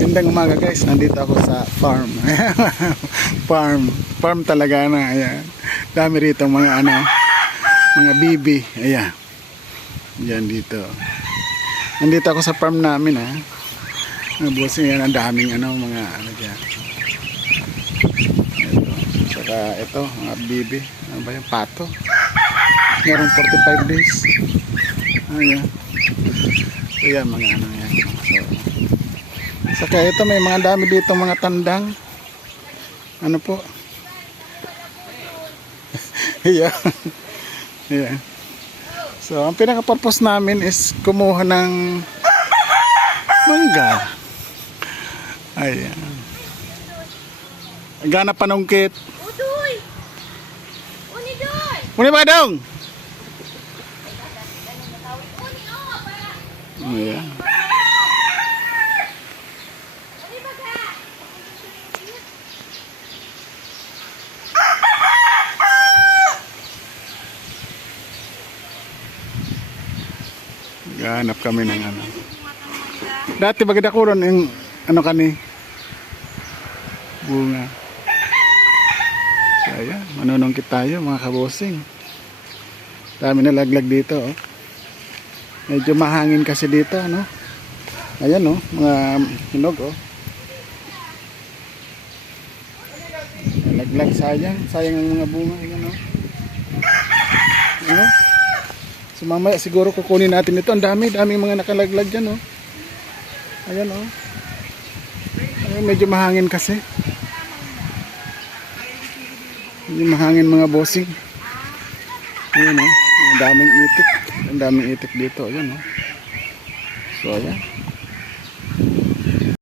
Gandang umaga guys, nandito ako sa farm. farm talaga na. Ayan. Dami rito mga mga bibi. Ayan. Diyan dito. Nandito ako sa farm namin Nabusin yan, ang daming mga diyan. Ito. Saka ito, mga bibi. Ano ba yung pato? Merong 45 days. Ayan. Ayan mga yan. Saka ito may mga dami dito mga tandang. Ano po? Yeah. Yeah. So, ang pinaka-purpose namin is kumuha ng mangga. Ayan. Gana panungkit. Udoy! Unidoy! Uni ba dong? Ayan. Ganap kami ng Dati bagad ako ron yung kani bunga. So, ayan, manunungkit tayo mga kabosing. Dami na laglag dito Medyo mahangin kasi dito Ayan mga hinog Laglag sayang ang mga bunga So mamaya siguro kukunin natin ito. Ang dami mga nakalaglag dyan Ayan Ayan, medyo mahangin kasi. Medyo mahangin mga bossing. Ayan ang daming itik. Ang daming itik dito. Ayan So ayan.